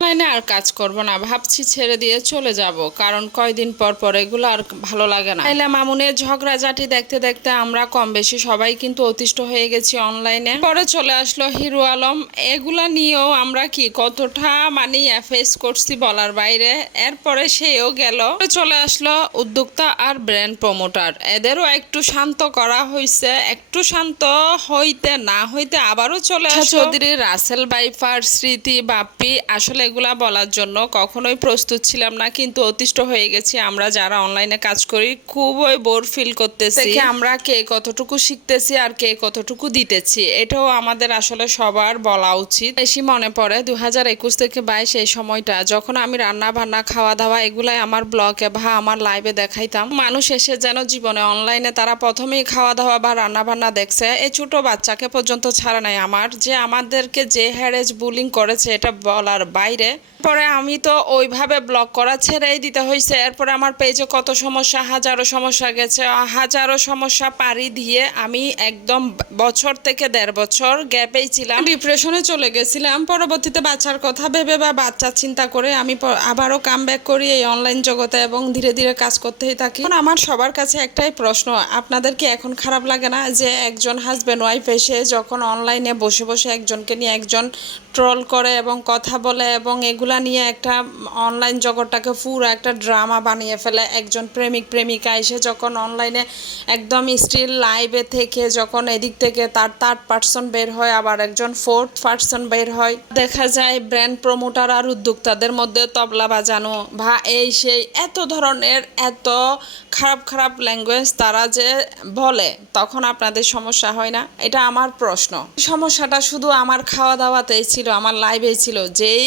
অনলাইনে আর কাজ করব না ভাবছি ছেড়ে দিয়ে চলে যাব কারণ কয়দিন পর পর এগুলো আর ভালো লাগে না। তাইলে মামুনের ঝগড়াঝাটি দেখতে দেখতে আমরা কম বেশি সবাই কিন্তু অতিষ্ঠ হয়ে গেছি অনলাইনে। পরে চলে আসলো হিরো আলম এগুলা নিয়েও আমরা কি কতটা মানে ফেস করছি বলার বাইরে এরপরে সেও গেল। চলে আসলো উদ্যোক্তা আর ব্র্যান্ড প্রমোটার এদেরও একটু শান্ত করা হয়েছে একটু শান্ত হইতে না হইতে আবারও চলে আসলো। চৌধুরী রাসেল বাইফার স্মৃতি বাপ্পি আসলে এগুলা বলার জন্য কখনোই প্রস্তুত ছিলাম না, কিন্তু অতিষ্ঠ হয়ে গেছি। আমরা যারা অনলাইনে কাজ করি, খুবই বোর ফিল করতেছি। আমরা কে কতটুকু শিখতেছি আর কে কতটুকু দিতেছি, এটাও আমাদের আসলে সবার বলা উচিত। বেশি মনে পড়ে দু হাজার একুশ থেকে বাইশ এই সময়টা, যখন আমি রান্না বান্না খাওয়া দাওয়া এগুলাই আমার ব্লগে বা আমার লাইভে দেখাইতাম। মানুষ এসে যেন জীবনে অনলাইনে তারা প্রথমেই খাওয়া দাওয়া বা রান্না বান্না দেখছে, এই ছোট বাচ্চাকে পর্যন্ত ছাড়া নাই আমার। যে আমাদেরকে যে হ্যারেজ বুলিং করেছে, এটা বলার বাইরে পরে আমি তো ওইভাবে ব্লক করা ছেড়েই দিতে হয়েছে এরপরে আমার পেজে কত সমস্যা, হাজারো সমস্যা গেছে। হাজারো সমস্যা পাড়ি দিয়ে আমি একদম বছর থেকে দেড় বছর গ্যাপেই ছিলাম। ডিপ্রেশনে চলে গেছিলাম। পরবর্তীতে বাচ্চার কথা ভেবে বা বাচ্চার চিন্তা করে আমি আবারও কাম ব্যাক করি এই অনলাইন জগতে এবং ধীরে ধীরে কাজ করতেই থাকি। আমার সবার কাছে একটাই প্রশ্ন, আপনাদের কি এখন খারাপ লাগে না যে একজন হাজব্যান্ড ওয়াইফ এসে যখন অনলাইনে বসে বসে একজনকে নিয়ে একজন ট্রল করে এবং কথা বলে এবং এগুলা নিয়ে একটা অনলাইন জগৎটাকে পুরো একটা ড্রামা বানিয়ে ফেলে। একজন প্রেমিক, প্রেমিকা এসে যখন অনলাইনে একদম স্টিল লাইভে থেকে যখন এদিক থেকে তার থার্ড পার্সন বের হয়, আবার একজন ফোর্থ পার্সন বের হয়, দেখা যায় ব্র্যান্ড প্রমোটার আর উদ্যোক্তাদের মধ্যে তবলা বাজানো। বা এই সেই এত ধরনের এত খারাপ খারাপ ল্যাঙ্গুয়েজ তারা যে বলে, তখন আপনাদের সমস্যা হয় না? এটা আমার প্রশ্ন। সমস্যাটা শুধু আমার খাওয়া দাওয়াতেই ছিল, আমার লাইভেই ছিল। যেই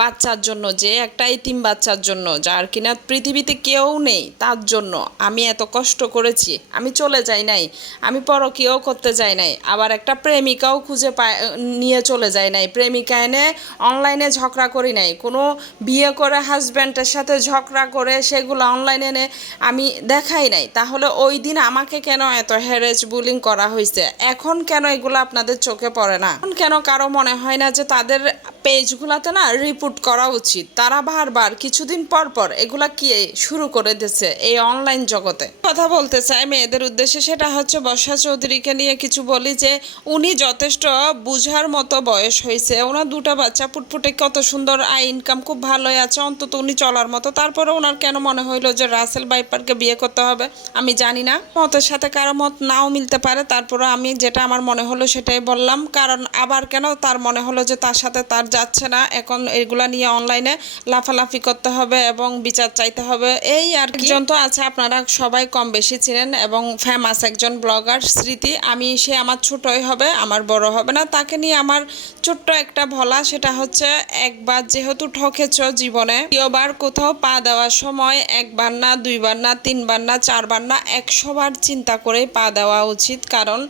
বাচ্চার জন্য, যে একটা তিন বাচ্চার জন্য, যার কিনা পৃথিবীতে কেউ নেই, তার জন্য। আমি এত কষ্ট করেছি, আমি চলে যাই নাই, আমি পরকীয়াও করতে যাই নাই, আবার একটা প্রেমিকাও খুঁজে পায়, নিয়ে চলে যায় নাই। প্রেমিকা এনে অনলাইনে ঝগড়া করি নাই, কোনো বিয়ে করে হাজব্যান্ডের সাথে ঝগড়া করে সেগুলো অনলাইনে এনে আমি দেখাই নাই। তাহলে ওই দিন আমাকে কেন এত হ্যারেজ বুলিং করা হয়েছে এখন কেন এগুলো আপনাদের চোখে পড়ে না? এখন কেন কারও মনে হয় না যে তাদের পেজগুলোতে না রিপোর্ট করা উচিত। তারা বারবার কিছুদিন পর পর এগুলা কি শুরু করে দিচ্ছে এই অনলাইন জগতে। কথা বলতে চাই মেয়েদের উদ্দেশ্যে, সেটা হচ্ছে বর্ষা চৌধুরীকে নিয়ে কিছু বলি যে, উনি যথেষ্ট বুঝার মতো বয়স হয়েছে। ওনার দুটো বাচ্চা ফুটফুটে কত সুন্দর আয় ইনকাম খুব ভালোই আছে। অন্তত উনি চলার মতো। তারপরে ওনার কেন মনে হইল যে, রাসেল বাইপারকে বিয়ে করতে হবে, আমি জানি না। মতের সাথে কারও মত নাও মিলতে পারে। তারপরে আমি যেটা আমার মনে হলো সেটাই বললাম। কারণ আবার কেন তার মনে হলো যে, তার সাথে তার যাচ্ছে না। এখন এগুলা নিয়ে অনলাইনে লাফালাফি করতে হবে এবং বিচার চাইতে হবে। এই আর একজন তো আছে, আপনারা সবাই কম বেশি ছিলেন এবং ফেমাস একজন ব্লগার স্মৃতি। আমি, সে আমার ছোটই হবে, আমার বড় হবে না। তাকে নিয়ে আমার ছোট্ট একটা বলা সেটা হচ্ছে একবার যেহেতু ঠকেছ জীবনে, দ্বিতীয়বার কোথাও পা দেওয়ার সময় একবার না, দুইবার না, তিনবার না, চারবার না একশো বার চিন্তা করে পা দেওয়া উচিত। কারণ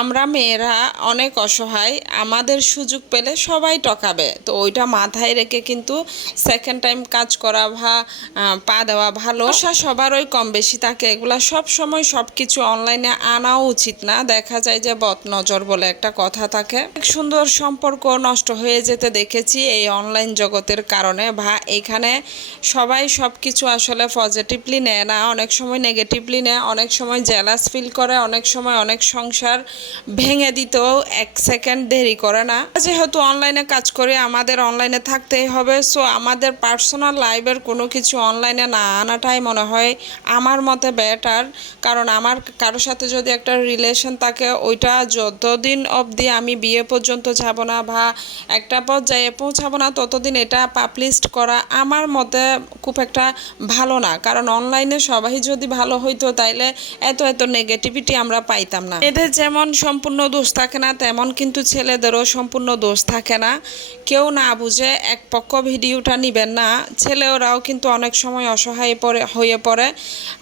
আমরা মেয়েরা অনেক অসহায়, আমাদের সুযোগ পেলে সবাই টকাবে তো ওইটা মাথায় রেখে কিন্তু সেকেন্ড টাইম কাজ করা বা পা দেওয়া ভালো। আশা সবারই কম বেশি থাকে। এগুলা সব সময় সব কিছু অনলাইনে আনাও উচিত না। দেখা যায় যে বদ নজর বলে একটা কথা থাকে। এক সুন্দর সম্পর্ক নষ্ট হয়ে যেতে দেখেছি এই অনলাইন জগতের কারণে। বা এখানে সবাই সব কিছু আসলে পজিটিভলি নেয় না। অনেক সময় নেগেটিভলি নেয় অনেক সময় জেলাস ফিল করে অনেক সময় অনেক সংসার ভেঙে দিতেও এক সেকেন্ড দেরি করে না। যেহেতু অনলাইনে কাজ করি আমাদের অনলাইনে থাকতেই হবে। সো আমাদের পার্সোনাল লাইফের কোনো কিছু অনলাইনে না আনাটাই মনে হয় আমার মতে বেটার কারণ আমার কারোর সাথে যদি একটা রিলেশন থাকে, ওইটা যতদিন অবধি আমি বিয়ে পর্যন্ত যাব না বা একটা পর্যায়ে পৌঁছাবো না, ততদিন এটা পাবলিশড করা আমার মতে খুব একটা ভালো না। কারণ অনলাইনে সবাই যদি ভালো হইতো, তাইলে এত এত নেগেটিভিটি আমরা পাইতাম না। এদের যেমন সম্পূর্ণ দোষ থাকে না, তেমন কিন্তু ছেলেদেরও সম্পূর্ণ দোষ থাকে না। কেউ না বুঝে, এক পক্ষ ভিডিওটা নিবেন না। ছেলেওরাও কিন্তু অনেক সময় অসহায় পড়ে, হয়ে পড়ে।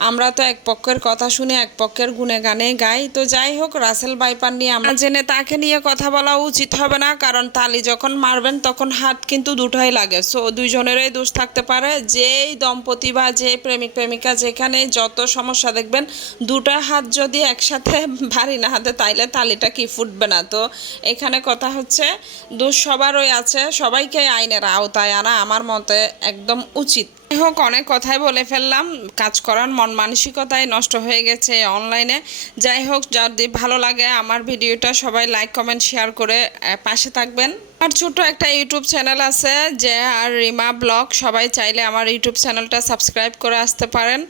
আমরা তো এক পক্ষের কথা শুনে এক পক্ষের গুণে গানে গাই। তো যাই হোক, রাসেল বাইপার নিয়ে আমরা জেনে তাকে নিয়ে কথা বলা উচিত হবে না, কারণ তালি যখন মারবেন তখন হাত কিন্তু দুটোই লাগে। সো দুইজনেরই দোষ থাকতে পারে। যেই দম্পতি বা যে প্রেমিক, প্রেমিকা যেখানে যত সমস্যা দেখবেন, দুটো হাত যদি একসাথে ভারী না হাতে, তাইলে তালিটা কি ফুটবে না? তো এখানে কথা হচ্ছে দোষ সবারই আছে আছে সবাইকে আইনের আওতায় আনা আমার মতে একদম উচিত। হোক অনেক কথাই বলে ফেললাম। কাজ করার মন মানসিকতাই নষ্ট হয়ে গেছে অনলাইনে যাই হোক যদি ভালো লাগে আমার ভিডিওটা, সবাই লাইক কমেন্ট শেয়ার করে পাশে থাকবেন। আর ছোট একটা ইউটিউব চ্যানেল আছে যে আর রিমা ব্লগ। সবাই চাইলে আমার ইউটিউব চ্যানেলটা সাবস্ক্রাইব করে আসতে পারেন।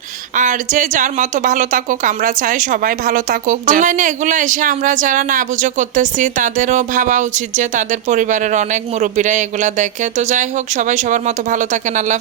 আর যে যার মতো ভালো থাকুক, আমরা চাই সবাই ভালো থাকুক। অনলাইনে এগুলো এসে আমরা যারা না বুঝে করতেছি, তাদেরও ভাবা উচিত যে তাদের পরিবারের অনেক মুরব্বীরা এগুলা দেখে। তো যাই হোক, সবাই সবার মতো ভালো থাকেন, আল্লাহ।